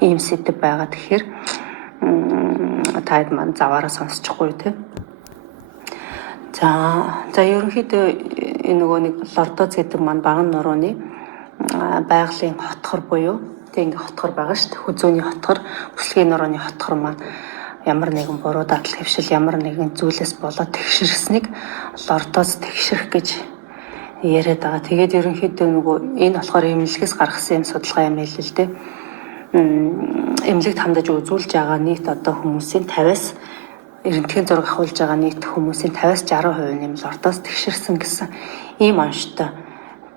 ийм сэдв байгаа. Тэгэхээр таад маань заваараа сонсчихгүй тий. За ерөнхийдөө энэ нөгөө нэг лордоз гэдэг маань баган нурууны байгалийн хотхор буюу тэг ингээ хотхор байгаа шүү дээ. Хүзүүний хотхор, бүслэгийн нурууны хотхор маань ямар нэгэн буруу дадал хэвшил, ямар нэгэн зүйлээс болоод тэгшэрснийг лордоз тэгшрэх гэж яриад байгаа. Тэгээд ерөнхийдөө нөгөө энэ болохоор эмнэлгээс гаргасан юм судалгаа юм байл л дээ. Эмнэлэгт хандаж үзүүлж байгаа нийт одоо хүмүүсийн 50-аас эрентгийн зураг авахулж байгаа нийт хүмүүсийн 50-60% нь лордоз тэгшэрсэн гэсэн ийм онцтой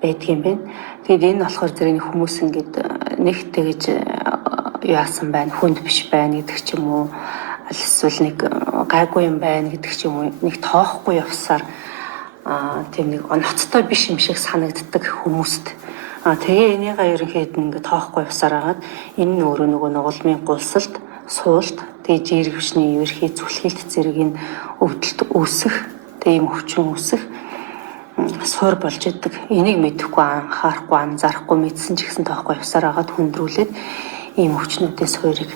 байдгийн байна. Тэгээд энэ болохоор зэрэг хүмүүс ингээд нэг тэгж яасан байна, хүнд биш байна гэдэг ч юм уу, эсвэл нэг гайгүй юм байна гэдэг ч юм уу, нэг тоохгүй явсаар тийм нэг ноцтой биш юм шиг санагддаг хүмүүст. Тэгээ энийгээ ерөнхийдөө ингээд тоохгүй явсаар агаад энэ өөрөө нөгөө нугалмын гулсалт, суулт, тэгээ жирэг хүчний ерхий зүлхэлт зэрэг энэ өвдөлт үүсэх, тэгээ ийм өвчин үүсэх суур болж идэг. Энийг мэдэхгүй анхаарахгүй, анзаарахгүй мэдсэн ч гэсэн тоохгүй явсаар агаад хүндрүүлээд ийм өвчнүүдээс суурийг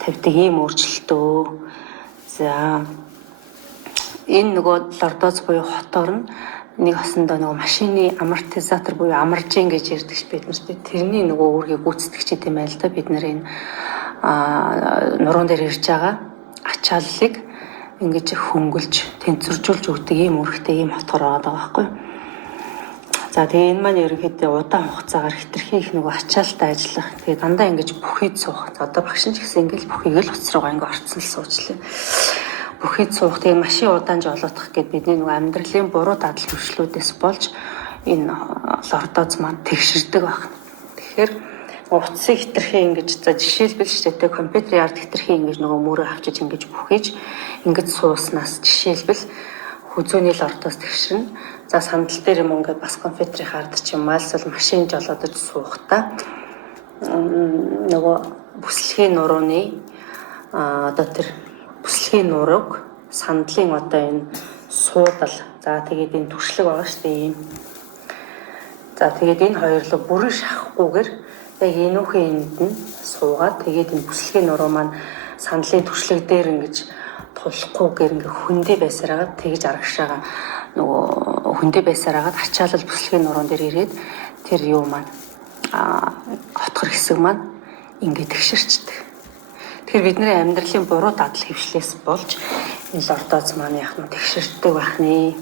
тавьдаг ийм өөрчлөлтөө. За энэ нөгөө лордоз буюу хотоор нь нэг осондоо нөгөө машины амортизатор буюу амаржин гэж ярьдаг ш бид нарт. Тэрний нөгөө үүргийг гүйцэтгэж идэм байл та бид нар энэ нуруунд дээр ирж байгаа ачааллыг ингэж хөнгөлж, тэнцвэржүүлж өгдөг ийм үүрэгтэй ийм хотхор байгаа байхгүй. За тэгээ энэ маань ерөнхийдөө удаан хугацаагаар хэтэрхий их нөгөө ачаалттай ажиллах. Тэгээ дандаа ингэж бүхийд суух. Одоо багш нь ч гэсэн ингэж бүхийг л уц руугаа ингэ орцсон л суучлаа. Бүхийд суух. Тэгээ машин удаан жолоодох гэд бидний нөгөө амьдралын буруу дадал хөвшлүүдээс болж энэ лордоз маань тэгшэрдэг байна. Тэгэхээр утсын хэтэрхий ингэж за жишээлбэл шүү дээ компьютерийн ард хэтэрхий ингэж нөгөө мөрөө авчиж ингэж бүхийж ингэж сууснаас жишээлбэл хүзүүний лордоз тэгшэрнэ. За сандал дээр юм ингээд бас компьютерийн ард ч юм эсвэл машин жолоодож суухтаа нөгөө бүслэгийн нурууны одоо тэр бүслэгийн нурууг сандлын одоо энэ суудал за тэгээд энэ түшлэг байгаа шүү дээ ийм. За тэгээд энэ хоёрлоо бүрэн шахахгүйгээр яг энүүхэн энд нь суугаад тэгээд энэ бүслэгийн нуруу маань сандлын түшлэг дээр ингэж тулахгүйгээр ингээ хүндий байсараад тэгж арагшаага нөгөө хүндий байсараад ачаалал бүслэгийн нуруун дээр ирээд тэр юу маань хотхор хэсэг маань ингээ тэгшэрчдэг. Тэгэхээр бидний амьдралын буруу дадал хэвшлээс болж энэ лордоз маань яг нь тэгшэрдэг байна.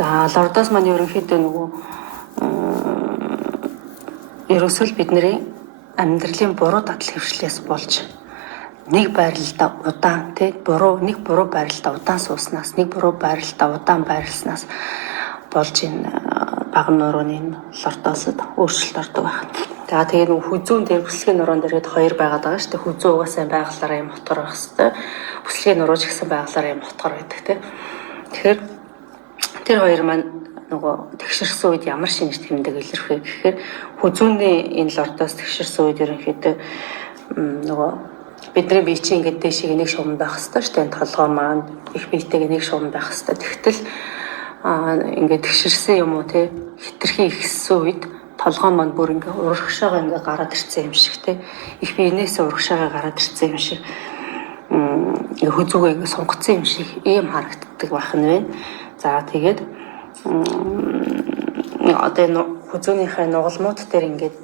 За лордоз маань ерөнхийдөө нөгөө ерөөсөө л бидний амьдралын буруу дадал хэвшлээс болж нэг байралдаа удаан нэг буруу байралдаа удаан сууснаас нэг буруу байралдаа удаан байрласнаас болж энэ баган нурууны лордозод өөрчлөлт ордог байна. За тэгээ нэг хүзүүн дээр бүслэгийн нуруунд дээргээд хоёр байгаад байгаа шүү дээ. Хүзүү угаасаа байгалаараа юм хотгор байх хэвээр. Бүслэгийн нуруу ч гэсэн байгалаараа юм хотгор байдаг тийм. Тэгэхээр тэр хоёр маань нөгөө тэгшэрсэн үед ямар шинж тэмдэг илэрхээ гэхээр хүзүүний энэ лордоз тэгшэрсэн үед ерөнхийдөө нөгөө бидний бие чинь ингээд дэшиг нэг шугам байх хэвээр шүү дээ. Толгой маань их биетэйг нэг шугам байх хэвээр. Тэгтэл ингээд тэгшэрсэн юм уу те хитрхи ихссэн үед толгой маань бүр ингээд урагшаага ингээд гараад ирсэн юм шиг те их биенээсээ урагшаага гараад ирсэн юм шиг хүзүүгээ ингээд сунгацсан юм шиг ийм харагддаг байх нь вэ. За тэгээд одоо хүзүүнийхээ нугалмууд дээр ингээд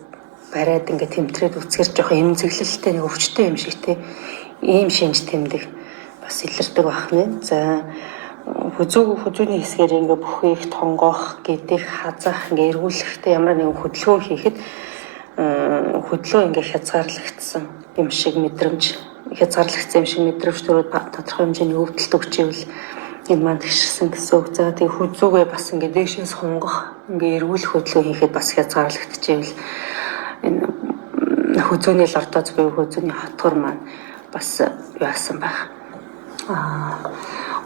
бариад ингээд тэмтрээд үцгэр жоохон эмзэглэлтэй нэг өвчтэй юм шиг те ийм шинж тэмдэг бас илэрдэг байх нь. За хүзүүний хэсгээр ингээд бүхийг тонгоох, гэдэх, хазах, ингээд эргүүлэхдээ ямар нэгэн хөдөлгөөн хийхэд хөдлөө ингээд хязгаарлагдсан юм шиг мэдрэмж, хязгаарлагдсан юм шиг мэдрэмж төрөөд тодорхой хэмжээний өвдөлт өгчээвэл энэ маань тэгшсэн гэсэн үг. За тэгээ хүзүүгээ бас ингээд дээшээс хунгах, ингээд эргүүлэх хөдөлгөөн хийхэд бас хязгаарлагдчихвэл энэ хүзүүний лордоз буюу хүзүүний хотгор маань бас яасан байх.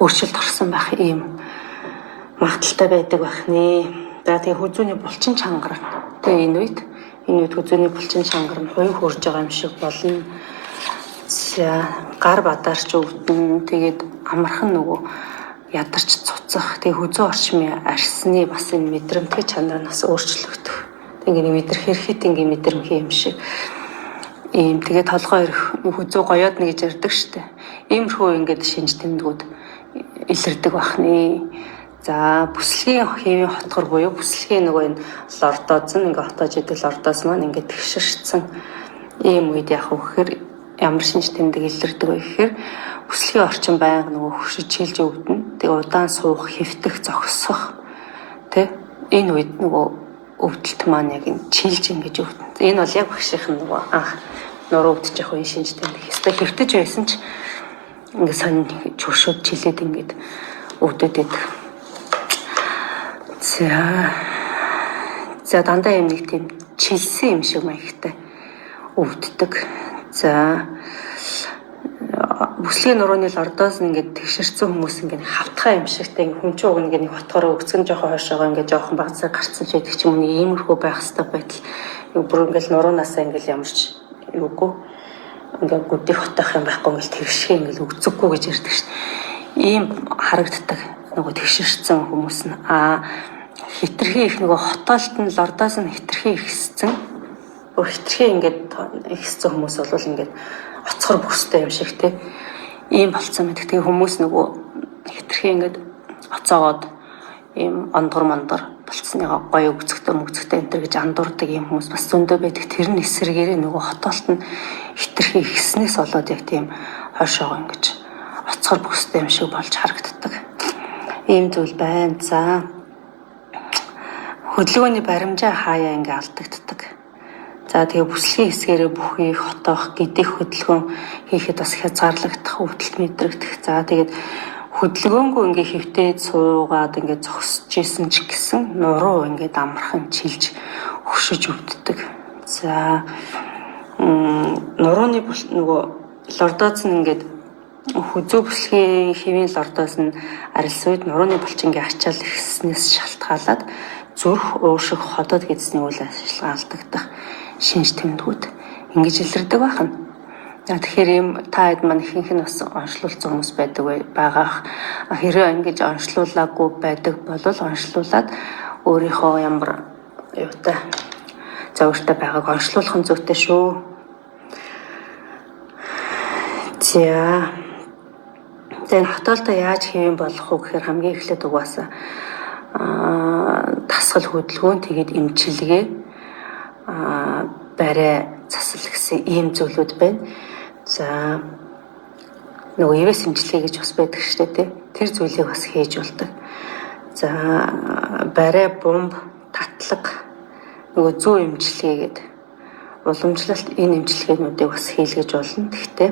Өөрчлөлт орсон байх ийм магадaltaй байдаг байх нэ. За тэгээ хүзүүний булчин чангар. Тэгээ энэ үед хүзүүний булчин чангар нь хувь хөрж байгаа юм шиг болно. За гар бадарч өвдөн тэгээд амархан нөгөө ядарч цуцах. Тэгээ хүзүү орчмын арсны бас энэ мэдрэмтгий чанар нь бас өөрчлөгдөх Ингээд мэдрэх хэрхэд ингээд мэдрэмх юм шиг. Ийм тэгээд толгой ирэх хүзүү гоёод нэг гэж ярьдаг штэ. Иймэрхүү ингээд шинж тэмдгүүд илэрдэг бахны. За бүслэгийн хэвийн хотгор буюу бүслэгийн нөгөө энэ лордоз нь ингээд хотоож идэх лордоз маань ингээд тэгшэрсэн ийм үед яах вэ гэхээр ямар шинж тэмдэг илэрдэг вэ гэхээр бүслэгийн орчин байнга нөгөө хөшиж чилж өвдөн. Тэгээ удаан суух, хэвтэх, зогсох тэ энэ үед нөгөө өвдөлт маань яг энэ чилж ингэж өвдөн. Энэ бол яг багшийн нөгөө анх нуруу өвдөж явах үе шинж тэмдэг. Хэвээ хэвтэж байсан ч ингээд сонь чуршууд чилээд ингээд өвдөд идэх. За дандаа юм нэг тийм чилсэн юм шиг маягтай өвддөг. За бүслийн нурууны лордоз ингээд тэгшэрсэн хүмүүс ингээд хавтгай юм шигтэй хүн ч уг ингээд нэг хотгороо өгцгөн жоохон хойшоогоо ингээд жоохон багцаар гарцсан ч байдаг ч юм уу иймэрхүү байх хэвээр байтал бүр ингээд нуруунаасаа ингээд ямарч юугүй ингээд гүдийг хотох юм байхгүй ингээд тэгшээ ингээд өгцөггүй гэж ярьдаг шүү дээ. Ийм харагддаг нөгөө тэгшэрсэн хүмүүс нь хитрхи их нөгөө хотоолт нь лордоз нь хитрхи ихссэн. Бүр хитрхи ингээд ихссэн хүмүүс бол ингээд оцгор бүстэй юм шиг те. Ийм болцсон мэт. Тэгээ хүмүүс нөгөө хитрхи ингээд оцоогоод ийм ондгор мондор болцсныгаа гоё өгцөгтэй мөгцөгтэй энэ төр гэж андуурдаг ийм хүмүүс бас зөндөө байдаг. Тэр нь эсрэгээрээ нөгөө хотоолт нь хитрхи ихснээс болоод яг тийм хойшоогоо ингэж оцгор бүстэй юм шиг болж харагддаг. Ийм зүйл байна. За хөдөлгөөний баримжаа хаяа ингээ алдагддаг. За тэгээ бүслэгийн хэсгээрээ бүхий хотоох, гидэх хөдөлгөөн хийхэд бас хязгаарлагдах, өвдөлт мэдрэгдэх. За тэгээд хөдөлгөөнгүй ингээ хөвтөөд суугаад ингээ зогсож исэн ч гэсэн нуруу ингээ амархан чилж хөшөж өвддөг. За нурууны нөгөө лордоз нь ингээ хүзүү бүслэгийн хэвийн лордоз нь арилсан үед нурууны булчингийн ачаал ихснээс шалтгаалаад зүрх уушиг ходод гэдсний үйл ажиллагаа алдагдах шинж тэмдгүүд ингэж илэрдэг байна. Тэгэхээр ийм та хэд маань ихэнх нь бас онцлуулсан хүмүүс байдаг байгаах. Хэрэг ингэж онцлуулаагүй байдаг бол онцлуулаад өөрийнхөө ямар юутай зөвөртэй байгааг онцлуулах нь зүйтэй шүү. За энэ хотоолтой яаж хэвэн болох вэ гэхээр хамгийн эхлээд угаасаа тасгал хөдөлгөөн тэгээд эмчилгээ барай засал гэсэн ийм зүйлүүд байна. За нөгөө ивэс эмчилгээ гэж бас байдаг шүү дээ. Тэр зүйлийг бас хийж болдог. За барай бомб татлага нөгөө зүү эмчилгээ гэдэг уламжлалт энэ эмчилгээнүүдийг бас хийлгэж болно. Гэхдээ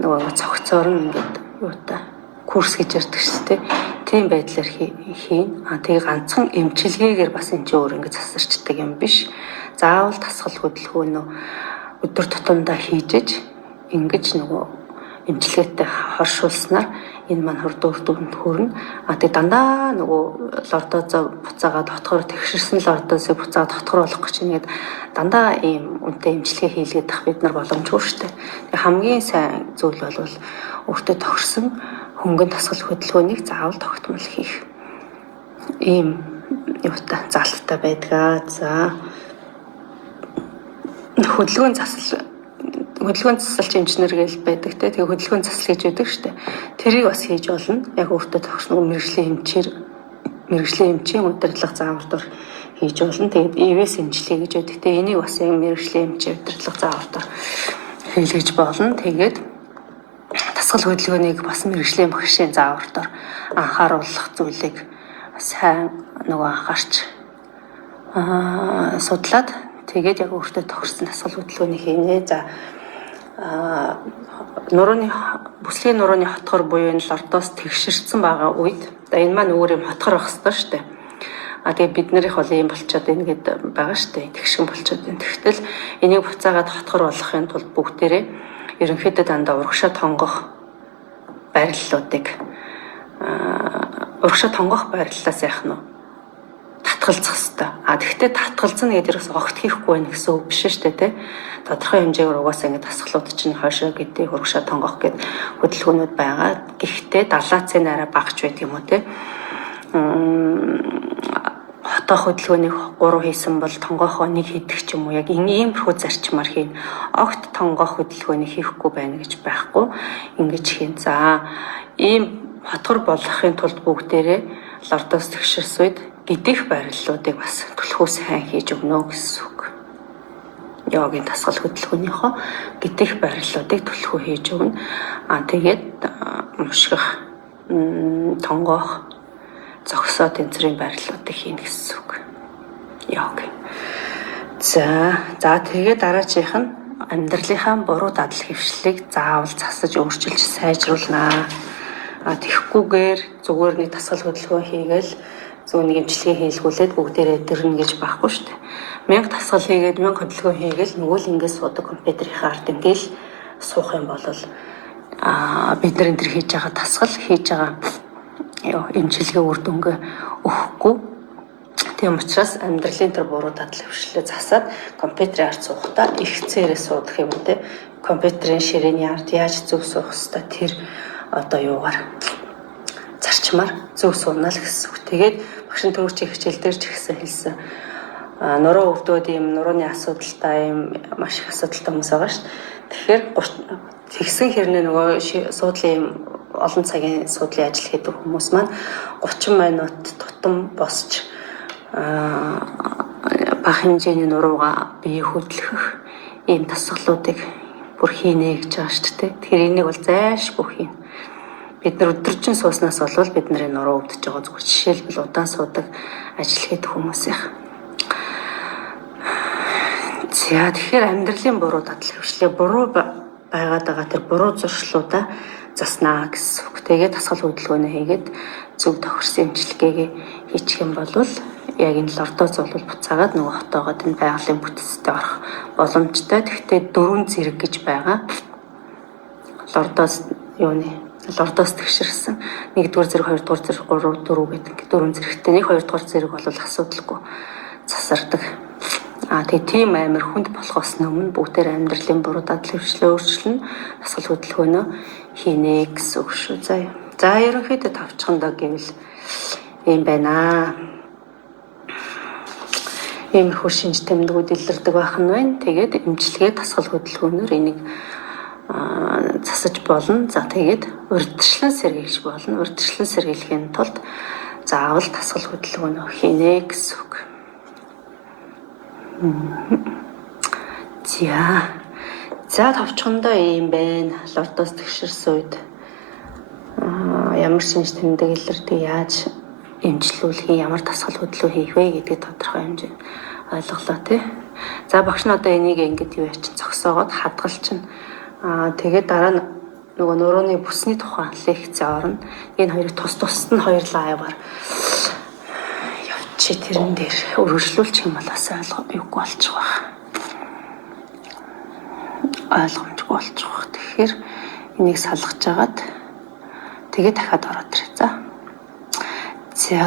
нөгөө цогцоор нь ингээд юутай курс гэж ярьдаг шүү дээ. Тийм байдлаар хийн. Тэгээ ганцхан эмчилгээгээр бас энэ чинь өөр ингээд засарчдаг юм биш. Заавал тасгал хөдөлгөөнөө өдөр тутамдаа хийж ингэж нөгөө эмчилгээтэй хоршуулснаар энэ маань хурдуурдуунд хүрнэ. Тэгээ дандаа нөгөө лордозоо буцаагаад хотгоор тэгшэрсэн лордозыг буцаагаад хотгор болох гэж нэгэд дандаа ийм үнэтэй эмчилгээ хийлгээд ах бид нар боломжгүй шүү дээ. Тэгээ хамгийн сайн зүйл бол өөртөө тохирсон хөнгөн тасгал хөдөлгөөнийг заавал тогтмол хийх. Ийм юутай залттай байдгаа. За хөдөлгөөн засалч инженер гэж байдаг те. Тэгээ хөдөлгөөн засал гэж байдаг шүү дээ. Тэрийг бас хийж болно. Яг өөртөө тохирсон мэрэгжлийн эмчийн удирдлага заавар хийж болно. Тэгээд ивэс эмчилгээ гэж байдаг. Тэгээ энийг бас яг мэрэгжлийн эмчийн удирдлага заавар хийлгэж болно. Тэгээд тасгал хөдөлгөөнийг бас мэрэгжлийн багшийн заавар анхааруулах зүйлийг сайн нөгөө анхаарч судлаад тэгээд яг өөртөө тохирсон тасгал хөдөлгөөнийг хийнэ. За бүслийн нурууны хотгор буюу энэ лордоос тэгшэрсэн байгаа үед энэ маань өөр юм хотгор байх ёстой шүү дээ. Тэгээ бид нарийнх бол ийм болчиход байна гэдэг байгаа шүү дээ. Тэгшин болчиход байна. Тэгтэл энийг буцаагаад хотгор болгохын тулд бүгдээрээ ерөнхийдөө дандаа урагшаа тонгох байрлалуудыг урагшаа тонгох байрлалаас яах нь татгалзах хэрэгтэй. Тэгэхдээ татгалзна гэдэг ерөөс огт хийхгүй байх гэсэн үг биш шүү дээ, тэ. Тодорхой хэмжээгээр угаасаа ингэ тасгалууд чинь хойшоо гэдэг урагшаа тонгох гэдэг хөдөлгөөнүүд байгаа. Гэхдээ далаацын арай багч байдаг юм уу, тэ. дотоо хөдөлгөөнийг 3 хийсэн бол тонгоохоо 1 хийдэг ч юм уу, яг иймэрхүү зарчмаар хийн. Огт тонгоох хөдөлгөөнийг хийхгүй байна гэж байхгүй. Ингэж хийн. За ийм хатгар болгохын тулд бүгдээрээ лордоос тэгшэрс үед гидих байрлалуудыг бас түлхүү сайн хийж өгнө гэсэн үг. Йогийн дасгал хөдөлгөөнийхөө гидих байрлалуудыг түлхүү хийж өгнө. Тэгээд мушгих, тонгоох, зогсоо тэнцвэрийн байрлалуудыг хийнэ гэсэн үг. Йог. За тэгээд дараачих нь амьдралынхаа буруу дадал хэвшлийг заавал засаж өөрчилж сайжруулнаа. Тэгэхгүйгээр зүгээр нэг дасгал хөдөлгөөн хийгээл зөв нэг эмчилгээ хийлгүүлээд бүгдээрээ дэрнэ гэж байхгүй шүү дээ. 1000 дасгал хийгээд 1000 хөдөлгөөн хийгээл нөгөө л ингээд суудаг компьютерийн ард ингээд суух юм бол бид нар энэ төр хийж байгаа дасгал хийж байгаа эмчилгээ үр дүнгээ өгөхгүй. Тийм учраас амьдралын тэр буруу дадал хөвшлээ засаад компьютерийн ард суухдаа их цээрээ суудах юм те. Компьютерийн ширээний ард яаж зөв суух хэвээр тэр юугаар зарчмаар зөв суунаа л гэсэн үг. Тэгээд багшин төрөвчийн хичээл дээр ч ихсэн хэлсэн. Нуруу өвдөөд ийм нурууны асуудалтай ийм маш их асуудалтай хүмүүс байгаа шүү дээ. Тэгэхээр тэгсэн хэрнээ нөгөө суудлын олон цагийн суудлын ажил хийдэг хүмүүс маань 30 минут тутам босч бага хэмжээний нуруугаа бие хөдлөх ийм дасгалуудыг бүр хийнэ гэж байгаа шүү дээ. Тэгэхээр энийг бол зайлшгүй хийнэ. Бид нар өдөржин сууснаас болвол бидний нуруу өвдөж байгаа зүгээр жишээлбэл удаан суудаг ажил хийдэг хүмүүсийнх. За тэгэхээр амьдралын буруу дадал хөвшлээ буруу байгаад байгаа тэр буруу зуршлуудаа заснаа гэсэн үг. Тэгээд дасгал хөдөлгөөнөө хийгээд зөв тохирсон эмчилгээгээ хийчих юм бол яг энэ лордоз бол буцаагаад нөгөө хотоогоод энэ байгалийн бүтцтэй орох боломжтой. Тэгэхдээ 4 зэрэг гэж байгаа. Лордоос тэгшэрсэн 1-р зэрэг, 2-р зэрэг, 3-4 гэдэг 4 зэрэгтэй. 1-2-р зэрэг бол асуудалгүй засардаг. Тэгээ тийм амар хүнд болохоос өмнө бүгдээр амьдралын буруу дадал хөвшлөө өөрчлөн дасгал хөдөлгөөнөө хийнэ гэсэн үг шүү. За ерөнхийдөө тавчхандаа гэвэл юм байна. Иймэрхүү шинж тэмдгүүд илэрдэг байх нь байна. Тэгээд эмчилгээ дасгал хөдөлгөөнөөр энийг засаж болно. За тэгээд урьдчилан сэргийлж болно. Урьдчилан сэргийлэхийн тулд заавал дасгал хөдөлгөөнөө хийнэ гэсэн үг. За тавчхандаа ийм байна. Лордоос тэгшэрсэн үед ямар шинж тэмдэг илэрдэг, яаж эмчлүүлэх, ямар дасгал хөдөлгөөн хийх вэ гэдгийг тодорхой хэмжээнд ойлголоо тий. За багш нь одоо энийг ингэж юу яачин зогсоогоод хадгалчихна. Тэгээд дараа нь нөгөө нурууны бүсний тухай лекц орно. Энэ хоёрыг тус нь хоёр лайваар явчих тэрэн дээр өргөжлүүлчих юм бол бас ойлгомжгүй болчих واخ. Ойлгомжгүй болчих واخ. Тэгэхээр энийг салгаж агаад тэгээд дахиад ороод ирээ. За